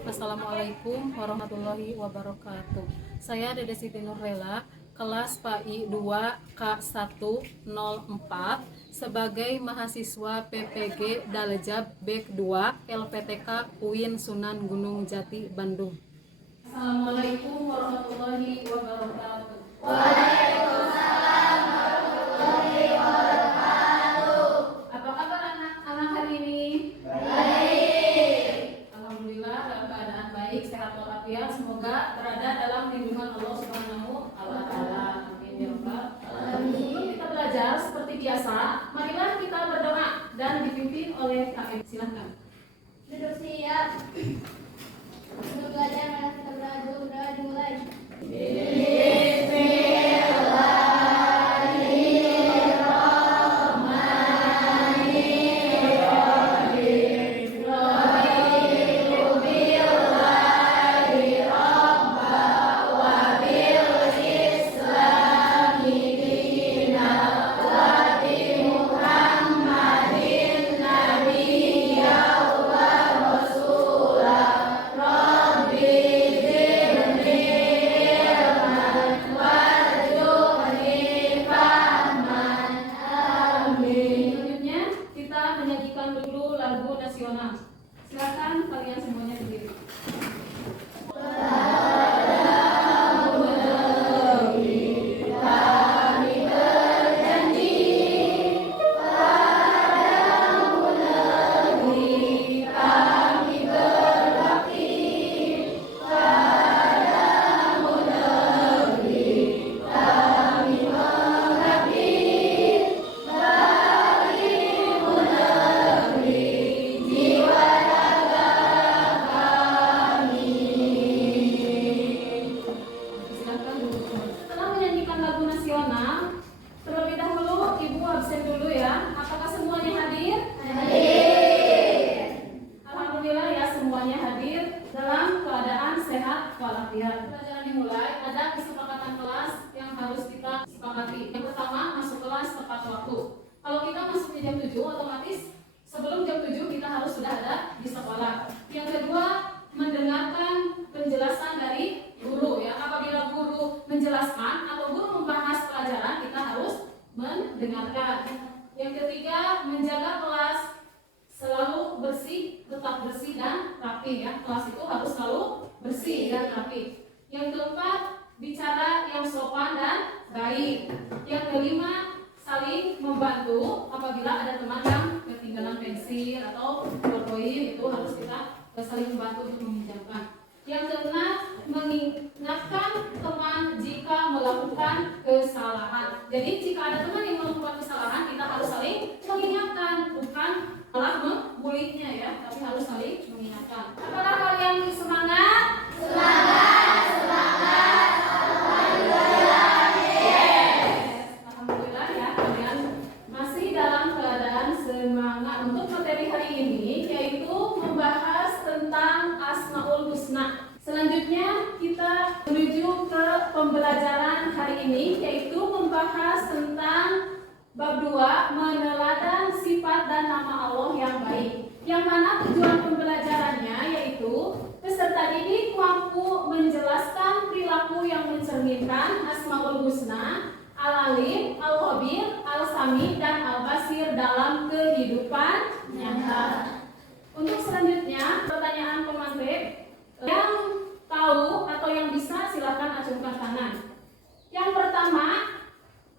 Assalamualaikum warahmatullahi wabarakatuh. Saya Dede Siti Nurlela, kelas PAI 2 K104 sebagai mahasiswa PPG Dalejab BEK 2 LPTK UIN Sunan Gunung Jati, Bandung. Assalamualaikum warahmatullahi wabarakatuh. Waalaikumsalam warahmatullahi wabarakatuh. Apa kabar anak-anak hari ini? Alhamdulillah dalam keadaan baik, sehat walafiat, semoga berada dalam lindungan Allah Subhanahu wa taala. Amin ya rabbal alamin. Sebelum kita belajar seperti biasa, marilah kita berdoa dan dipimpin oleh KM. Silakan. Duduk siap. Untuk belajar mari kita berdoa dimulai. Silakan kalian semuanya berdiri. Terlebih dahulu Ibu absen dulu ya. Apakah semuanya hadir? Hadir. Alhamdulillah ya, semuanya hadir dalam keadaan sehat walafiat. Pelajaran dimulai, ada kesepakatan kelas yang harus kita sepakati. Yang pertama, masuk kelas tepat waktu. Kalau kita masuknya jam 7, otomatis sebelum jam 7 kita harus sudah ada di sekolah. Yang kedua, mendengarkan penjelasan dari guru ya. Apabila guru menjelaskan atau guru membahas pelajaran, kita harus mendengarkan. Yang ketiga, menjaga kelas selalu bersih, tetap bersih dan rapi ya. Kelas itu harus selalu bersih dan rapi. Yang keempat, bicara yang sopan dan baik. Yang kelima, saling membantu apabila ada teman yang ketinggalan pensil atau poin, itu harus kita saling membantu untuk meminjamkan. Yang keenam, mengingatkan teman jika melakukan kesalahan. Jadi jika ada teman yang melakukan kesalahan, kita harus saling mengingatkan, bukan malah membullyingnya ya, tapi harus saling mengingatkan. Apakah kalian semangat? Semangat, semangat. Alhamdulillah. Yes. Alhamdulillah ya, kalian masih dalam keadaan semangat. Untuk materi hari ini yaitu membahas tentang Asmaul Husna. Selanjutnya kita menuju ke pembelajaran hari ini, yaitu membahas tentang bab 2, meneladan sifat dan nama Allah yang baik. Yang mana tujuan pembelajarannya yaitu peserta didik mampu menjelaskan perilaku yang mencerminkan Asmaul Husna, Al-Alim, Al-Khabir, Al-Sami, dan Al-Basir dalam kehidupan nyata. Untuk selanjutnya, pertanyaan pemateri yang tahu atau yang bisa silakan acungkan tangan. Yang pertama,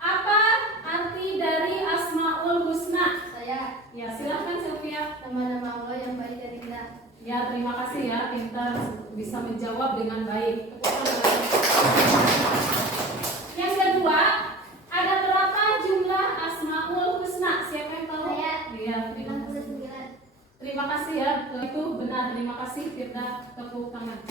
apa arti dari Asmaul Husna? Saya. Ya, silakan Sylvia. Nama-nama Allah yang baik dan indah. Ya, terima kasih ya, pintar bisa menjawab dengan baik. Yang kedua, ada berapa jumlah Asmaul Husna? Siapa yang tahu? Saya. Iya, terima kasih ya, itu benar. Terima kasih, Firda, tepuk tangan.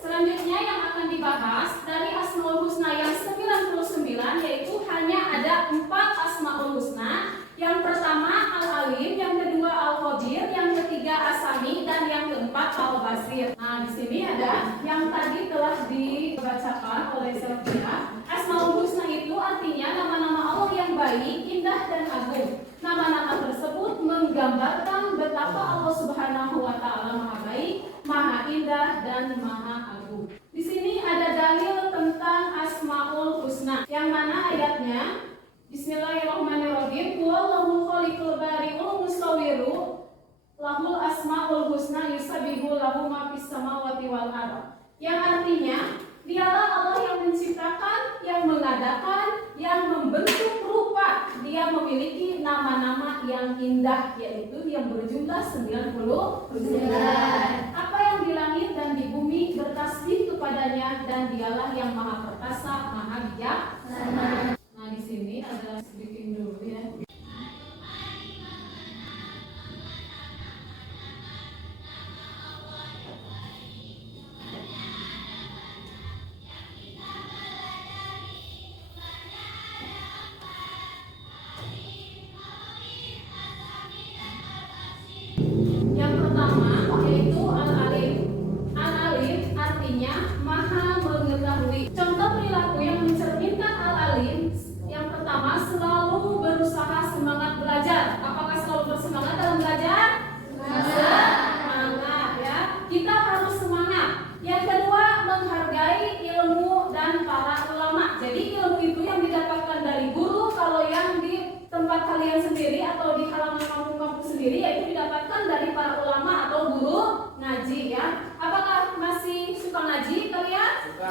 Selanjutnya yang akan dibahas dari Asmaul Husna yang 99, yaitu hanya ada 4 Asmaul Husna. Yang pertama Al-Alim, yang kedua Al-Khabir, yang ketiga As-Sami, dan yang keempat Al-Basir. Nah, di sini ada yang tadi telah dibacakan oleh Sylvia. Asmaul Husna itu artinya nama-nama Allah yang baik, indah, dan agung. Nama-nama tersebut menggambarkan betapa Allah Subhanahu wa taala Maha Baik, Maha Indah dan Maha Agung. Di sini ada dalil tentang Asmaul Husna. Yang mana ayatnya? Bismillahirrahmanirrahim. Huwallahul khaliqul bari'ul musawwiru lahul asmaul husna yusabbihu lahu ma fis samawati wal ardh. Yang artinya, dialah Allah yang menciptakan, yang mengadakan, yang membentuk rupa. Dia memiliki nama-nama yang indah, yaitu yang berjumlah 99. Apa yang di langit dan di bumi bertasbih kepadanya, dan dialah yang maha perkasa, maha bijaksana. Nah, di sini ada sedikit dulu ya. Yang pertama yaitu Al-Alim. Al-Alim artinya maha mengetahui. Contoh perilaku yang mencerminkan Al-Alim, yang pertama selalu berusaha semangat belajar. Apakah selalu bersemangat dalam belajar? Semangat ya. Kita harus semangat. Yang kedua, menghargai ilmu dan para ulama. Jadi ilmu itu yang didapatkan dari guru. Kalau yang di tempat kalian sendiri atau di halaman kampung-kampung sendiri, yaitu didapatkan dari para ulama atau guru ngaji ya. Apakah masih suka ngaji kalian? Suka.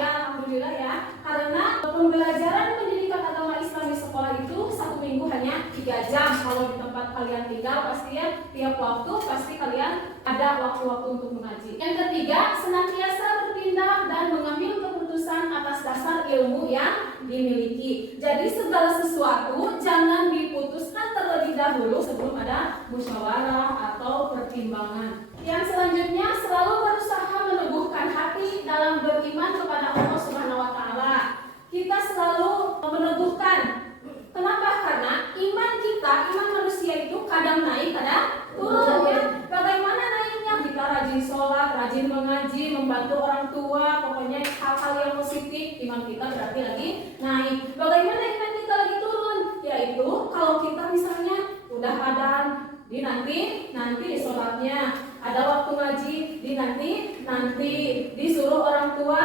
Ya, alhamdulillah ya. Karena pembelajaran pendidikan agama Islam di sekolah itu 1 minggu hanya 3 jam. Kalau di tempat kalian tinggal pasti ya, tiap waktu pasti kalian ada waktu-waktu untuk mengaji. Yang ketiga, senantiasa bertindak dan mengambil keputusan atas dasar ilmu yang dimiliki. Jadi segala sesuatu jangan diputuskan terlebih dahulu sebelum ada musyawarah atau pertimbangan. Yang selanjutnya, selalu berusaha meneguhkan hati dalam beriman kepada Allah Subhanahu wa taala. Kita selalu meneguhkan. Kenapa? Karena iman kita, iman manusia itu kadang naik, kadang turun ya. Bagaimana naiknya? Kita rajin sholat, rajin mengaji, membantu orang tua, pokoknya hal-hal yang positif, iman kita berarti lagi naik. Bagaimana iman kita lagi turun? Yaitu kalau kita misalnya udah adan, nanti di sholatnya, ada waktu ngaji, nanti disuruh orang tua,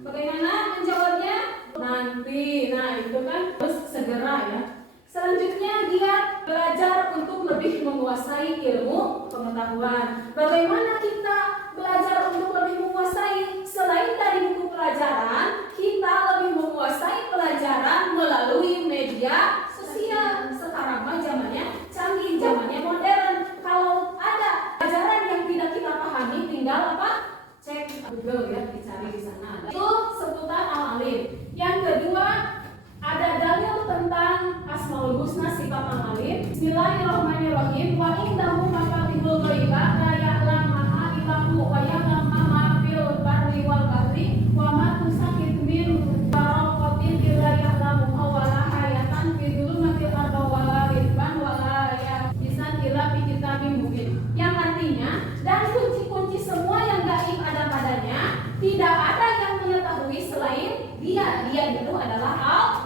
bagaimana menjawabnya? Nanti. Nah itu kan harus segera ya. Selanjutnya, giat belajar untuk lebih menguasai ilmu pengetahuan. Bagaimana kita belajar untuk lebih menguasai? Selain dari buku pelajaran, kita lebih menguasai pelajaran melalui media sosial. Sekarang mah zamannya canggih, zamannya modern. Kalau ada pelajaran yang tidak kita pahami, tinggal apa? Cek Google ya, dicari di sana. Itu seputar Al-Alim. Yang kedua, ada dalil tentang Asmaul Husna, sifat Al-Alim. Bismillahirrahmanirrahim. Wa indahu mafatihul ghaiba la ya'lamuha illa hu wa ya'lamu ma fil barri wal bahri wa ma tusaqit min baraqatin illa ya'lamuha wa la hayatan fi dhulumatil ardi wa la ridban wa la yabisan illa fi kitabim mubin. Yang artinya, dan kunci-kunci semua yang gaib ada padanya, tidak ada yang mengetahui selain Dia. Dia itu adalah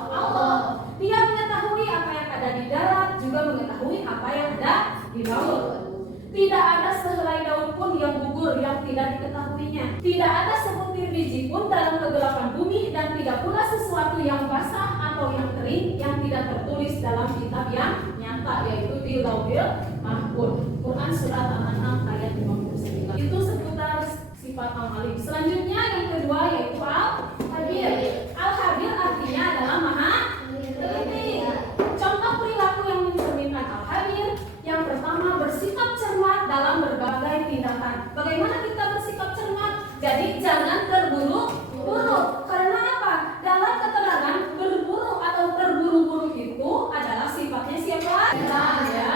Allah. Dia mengetahui apa yang ada di darat, juga mengetahui apa yang ada di laut. Tidak ada sehelai daun pun yang gugur yang tidak diketahuinya. Tidak ada sebutir biji pun dalam kegelapan bumi, dan tidak pula sesuatu yang basah atau yang kering yang tidak tertulis dalam kitab yang nyata, yaitu di Lauhil Mahfuz. Quran surat Al-An'am ayat 59. Itu seputar sifat Al-Alim. Selanjutnya yang kedua yaitu Al-Habir. Al-Habir artinya adalah maha teliti. Contoh perilaku yang mencerminkan Al-Habir, yang pertama bersikap cermat dalam berbagai tindakan. Bagaimana kita bersikap cermat? Jadi jangan terburu-buru. Karena apa? Dalam keterangan berburu atau terburu-buru itu adalah sifatnya siapa? Ya.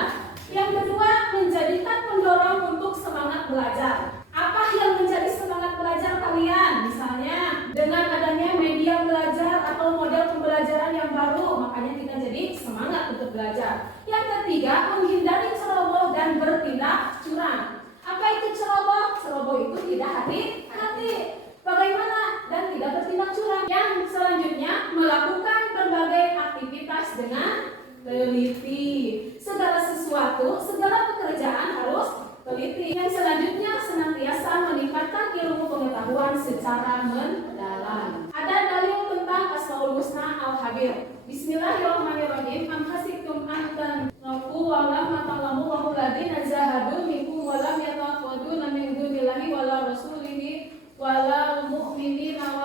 Yang kedua, menjadikan pendorong untuk semangat belajar. Apa yang menjadi semangat belajar kalian? Misalnya dengan adanya media belajar atau model pembelajaran yang baru, makanya kita jadi semangat untuk belajar. Yang ketiga, menghindari ceroboh dan bertindak curang. Apa itu ceroboh? Ceroboh itu tidak hati-hati. Bagaimana? Dan tidak bertindak curang. Yang selanjutnya, melakukan berbagai aktivitas dengan teliti. Segala sesuatu, segala pekerjaan secara mendalam. Ada dalil tentang Asmaul Husna Al-Habir. Bismillahirrahmanirrahim. Am hasibtum an tanqu wa lam ta'lamu wa alladziina zahadu minkum wa lam yatakhaduna min dunillahi wala rasulihi wala mu'minina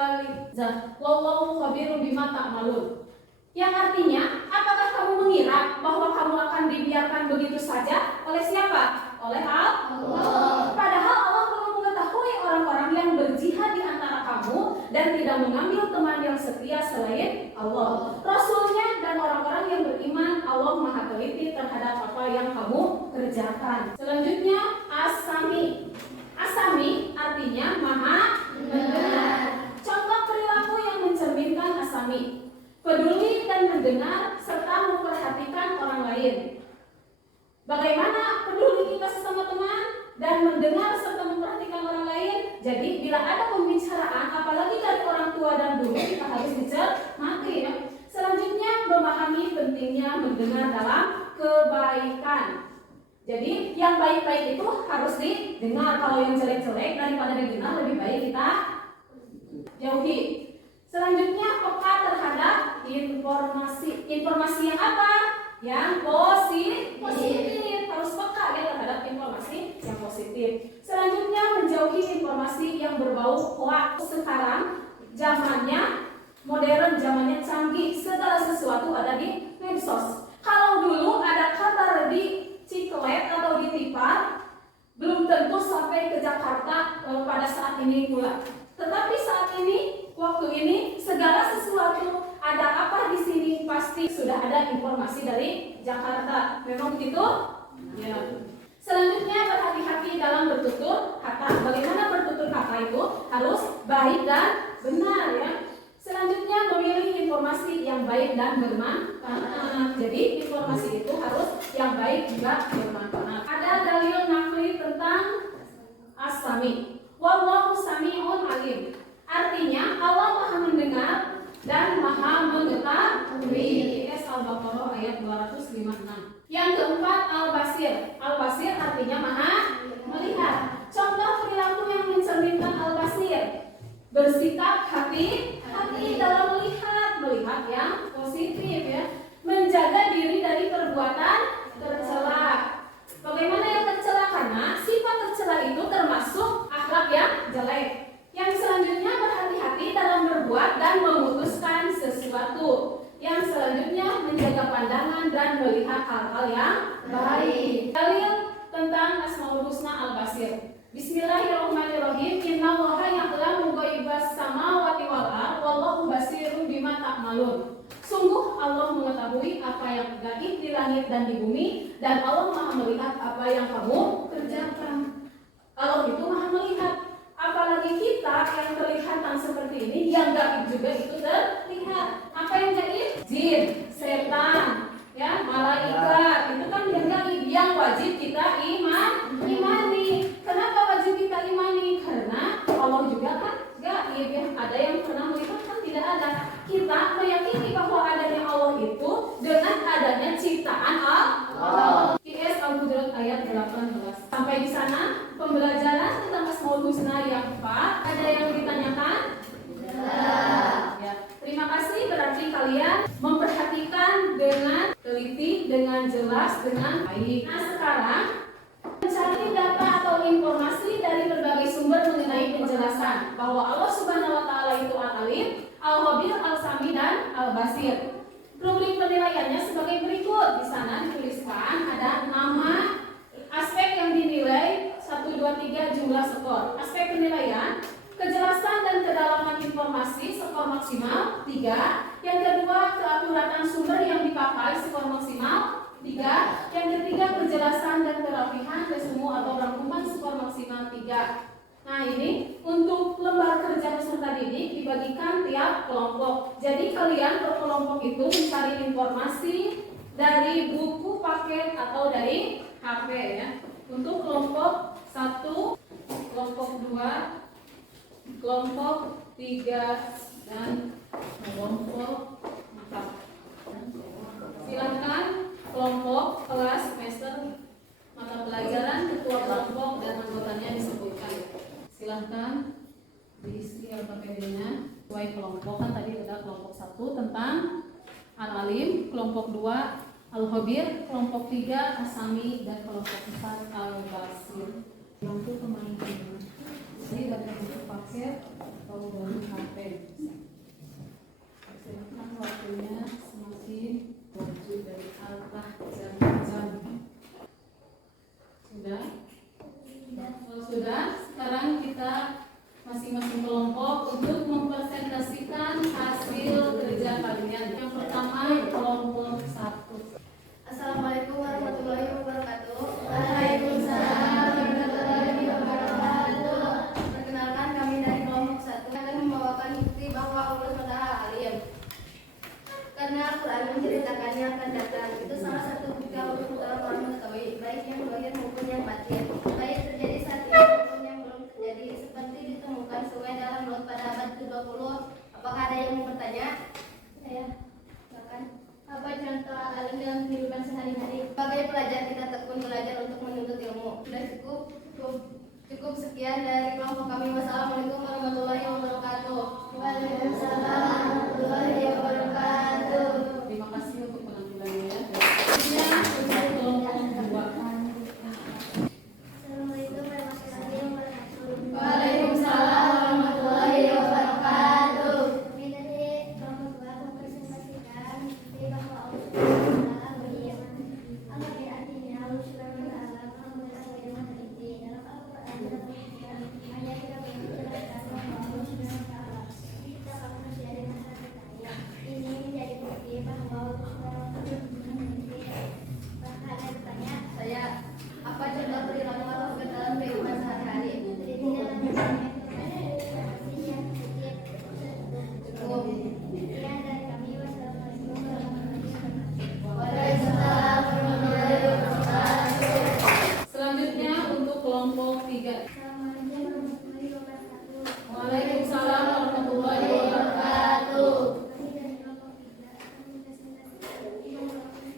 wallahu khabirun bima ta'malun. Yang artinya, apakah kamu mengira bahwa kamu akan dibiarkan begitu saja oleh siapa? Oleh Allah. Padahal Allah telah mengetahui orang-orang yang berjihad di antara kamu dan tidak mengambil teman yang setia selain Allah. Rasulnya dan orang-orang yang beriman, Allah Maha teliti terhadap apa yang kamu kerjakan. Selanjutnya, As-Sami. As-Sami artinya Maha mendengar. Contoh perilaku yang mencerminkan As-Sami: peduli dan mendengar serta memperhatikan orang lain. Bagaimana peduli kita sesama teman dan mendengar serta memperhatikan orang lain? Jadi bila ada pembicaraan, apalagi dari orang tua dan guru, kita harus dicermati ya. Selanjutnya, memahami pentingnya mendengar dalam kebaikan. Jadi yang baik-baik itu harus didengar. Kalau yang jelek-jelek daripada didengar, lebih baik kita jauhi. Selanjutnya, peka terhadap informasi. Informasi yang apa? Yang positif. Harus peka ya terhadap informasi yang positif. Selanjutnya, menjauhi informasi yang berbau hoax. Sekarang zamannya modern, zamannya canggih, segala sesuatu ada di medsos. Kalau dulu ada kabar di Ciklet atau di Tipar, belum tentu sampai ke Jakarta pada saat ini pula. Tetapi saat ini, waktu ini, segala sesuatu ada apa di sini pasti sudah ada informasi dari Jakarta. Memang begitu? Ya. Selanjutnya, berhati-hati dalam bertutur kata. Bagaimana bertutur kata itu? Harus baik dan benar ya. Selanjutnya, memilih informasi yang baik dan bermanfaat. Jadi informasi itu harus yang baik juga bermanfaat. Ada dalil nakli tentang As-Sami. Wallahu sami'un alim. Artinya Allah Maha mendengar dan Maha mengetahui. Al-Baqarah ayat 256. Yang keempat, Al-Basir. Al-Basir artinya Maha melihat. Contoh perilaku yang mencerminkan Al-Basir: bersikap hati-hati dalam melihat yang positif ya. Menjaga diri dari perbuatan tercela. Bagaimana yang tercela? Karena sifat tercela itu termasuk akhlak yang jelek. Yang selanjutnya, berhati-hati dalam berbuat dan memutuskan sesuatu. Yang selanjutnya, menjaga pandangan dan melihat hal-hal yang baik. Dalil tentang Asmaul Husna Al-Basir. Bismillahirrahmanirrahim. Innallaha ya'lamu ghaibas samawati wal ardh wallahu basirun bima ta'malun. Sungguh Allah mengetahui apa yang gaib di langit dan di bumi, dan Allah Maha melihat apa yang kamu kerjakan. Allah itu Maha melihat. Apalagi kita yang kelihatan seperti ini, yang gaib juga itu terlihat. Apa yang gaib? Jin, setan, ya, malaikat. Itu kan yang gaib, yang wajib kita imani. Kenapa wajib kita imani? Karena Allah juga kan gaib ya. Ada yang pernah melihat kan tidak ada. Kita meyakini bahwa adanya Allah itu dengan adanya ciptaan Allah. IS Al-Hujurat ayat 18. Sampai di sana pembelajaran tentang Asmaul Husna yang 4. Ada yang ditanyakan? Ya. Terima kasih, berarti kalian memperhatikan dengan teliti, dengan jelas, dengan baik. Nah sekarang mencari data atau informasi dari berbagai sumber mengenai penjelasan bahwa Allah Subhanahu wa Ta'ala itu Al-Alim, Al-Khabir, Al-Sami, dan Al-Basir. Rubrik penilaiannya sebagai berikut. Di sana dituliskan ada nama, aspek yang dinilai 1, 2, 3, jumlah skor. Aspek penilaian: kejelasan dan kedalaman informasi, skor maksimal 3. Yang kedua, keakuratan sumber yang dipakai, skor maksimal 3. Yang ketiga, kejelasan dan kerapihan resume atau rangkuman, skor maksimal 3. Nah ini untuk lembar kerja peserta didik dibagikan tiap kelompok. Jadi kalian per kelompok itu mencari informasi dari buku, paket, atau dari HP ya. Untuk kelompok 1, kelompok 2, kelompok 3, dan kelompok 4. Silakan kelompok, kelas, semester, mata pelajaran, ketua kelompok, dan anggotanya disebutkan. Silahkan diisi sesuai kelompok. Kan tadi ada kelompok 1 tentang Al-Alim, kelompok 2 Al-Khabir, kelompok 3 Asami, dan kelompok 4 Al-Basir. Bantu teman-teman. Jadi dari bentuk paket atau dari HP. Silakan waktunya semakin maju dari arah jam. Sudah? Kalau sudah, sekarang kita masing-masing kelompok untuk mempresentasikan hasil kerja kalian. Yang pertama kelompok 1. Assalamualaikum warahmatullahi wabarakatuh. Waalaikumsalam warahmatullahi wabarakatuh. Perkenalkan, kami dari kelompok 1 akan membawakan bukti bahwa Allah SWT alim. Karena Al-Quran menceritakannya akan datang. Itu salah satu bukti Allah SWT mengetahui baik yang zahir maupun yang batin, baik terjadi saat ini maupun yang belum terjadi, seperti ditemukan sungai dalam laut pada abad ke-20. Apakah ada yang mau bertanya? Saya silakan. Apa contoh alim dalam kehidupan sehari-hari? Sebagai pelajar kita tekun belajar untuk menuntut ilmu. Sudah cukup sekian dari kelompok kami. Wassalamualaikum warahmatullahi wabarakatuh. Waalaikumsalam warahmatullahi wabarakatuh. Terima kasih untuk penampilannya. Selanjutnya untuk kelompok 2. Assalamualaikum warahmatullahi wabarakatuh. Waalaikumsalam warahmatullahi wabarakatuh. Kami dari kelompok 2 mempresentasikan bukti bahwa Allah Subhanahu wa Ta'ala beriman. Allah artinya Allah Subhanahu wa Ta'ala Maha mengetahui dan meneliti. Dalam Al-Quran terdapat ayat yang menjelaskan bahwa Allah Subhanahu wa Ta'ala menciptakan manusia dengan satu cahaya. Ini menjadi bukti bahwa Allah Subhanahu wa Ta'ala meneliti. Bahkan ada bertanya, Saya, apa contoh perilaku Allah dalam kehidupan sehari-hari? jadi dalam yang Cukup. sekian dari kami. Wassalamualaikum warahmatullahi wabarakatuh. Waalaikumsalam warahmatullahi wabarakatuh. Selanjutnya untuk kelompok 3. Assalamualaikum warahmatullahi wabarakatuh. Waalaikumsalam warahmatullahi wabarakatuh. Kami dari kelompok 3 akan mempresentasikan bahwa Allah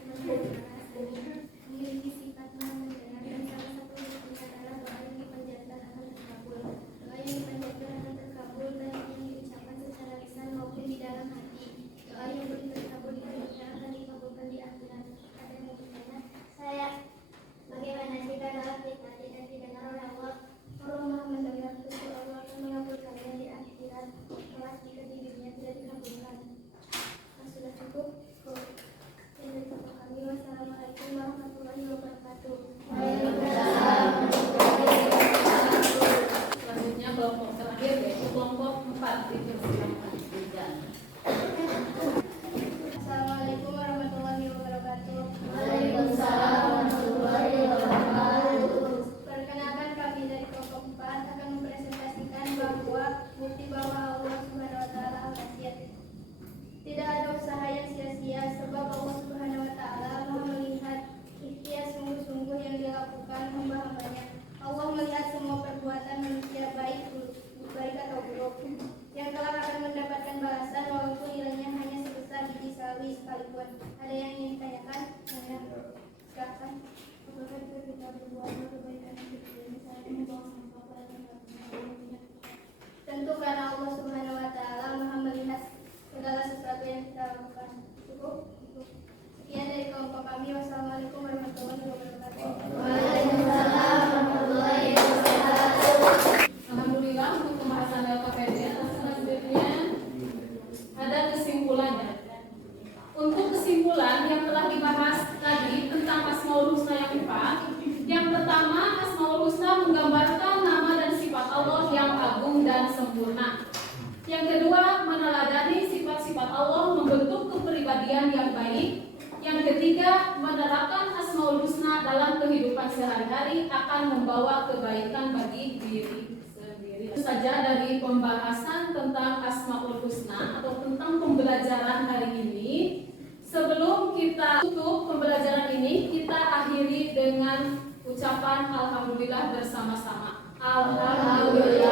memiliki sifat Maha mendengar dan salah satu buktinya adalah doa yang dipanjatkan akan terkabul. Doa yang dipanjatkan akan terkabul baik yang diucapkan secara lisan maupun di dalam hati. Doa yang belum terkabul di dunia akan dikabulkan di akhirat. Ada yang mau bertanya? Saya, bagaimana jika dalam kita tidak didengar oleh Allah? Allah Maha mendengar, tentu Allah akan mengabulkannya di akhirat. Kelak jika di dunia tidak dikabulkan. Nah, sudah cukup. Sekian dari kelompok kami. Wassalamualaikum warahmatullahi wabarakatuh. Selanjutnya kelompok terakhir yaitu kelompok 4. Dipersilakan. Assalamualaikum warahmatullahi wabarakatuh. Waalaikumsalam warahmatullahi wabarakatuh. Perkenalkan, kami dari kelompok 4 akan mempresentasikan bahwa bukti bahwa Allah Subhanahu wa Ta'ala al-Wasiat. Tidak ada usaha yang sia-sia sebab Allah Subhanahu wa Ta'ala Maha melihat ikhtiar sungguh-sungguh yang dilakukan hamba-hambanya. Allah melihat semua perbuatan manusia baik atau buruk, yang kelak akan mendapatkan balasan walaupun nilainya hanya sebesar biji sawi sekalipun. Ada yang ingin ditanyakan? Saya silakan. Apakah jika kita berbuat kebaikan yang kecil, misalnya membuang sampah pada tempatnya, Allah punya? Tentu karena Allah Subhanahu wa Ta'ala Maha melihat segala sesuatu yang kita lakukan. Cukup. Sekian dari kelompok kami. Wassalamualaikum warahmatullahi wabarakatuh. Waalaikumsalam warahmatullahi wabarakatuh. Alhamdulillah untuk pembahasan LKPD. Selanjutnya ada kesimpulannya. Untuk kesimpulan yang telah dibahas tadi tentang Asmaul Husna yang 4. Yang pertama, Asmaul Husna menggambarkan nama dan sifat Allah yang agung dan sempurna. Yang kedua, meneladani sifat-sifat Allah membentuk kepribadian yang baik. Yang ketiga, menerapkan Asmaul Husna dalam kehidupan sehari-hari akan membawa kebaikan bagi diri sendiri. Itu saja dari pembahasan tentang Asmaul Husna atau tentang pembelajaran hari ini. Sebelum kita tutup pembelajaran ini, kita akhiri dengan ucapan Alhamdulillah bersama-sama. Alhamdulillah.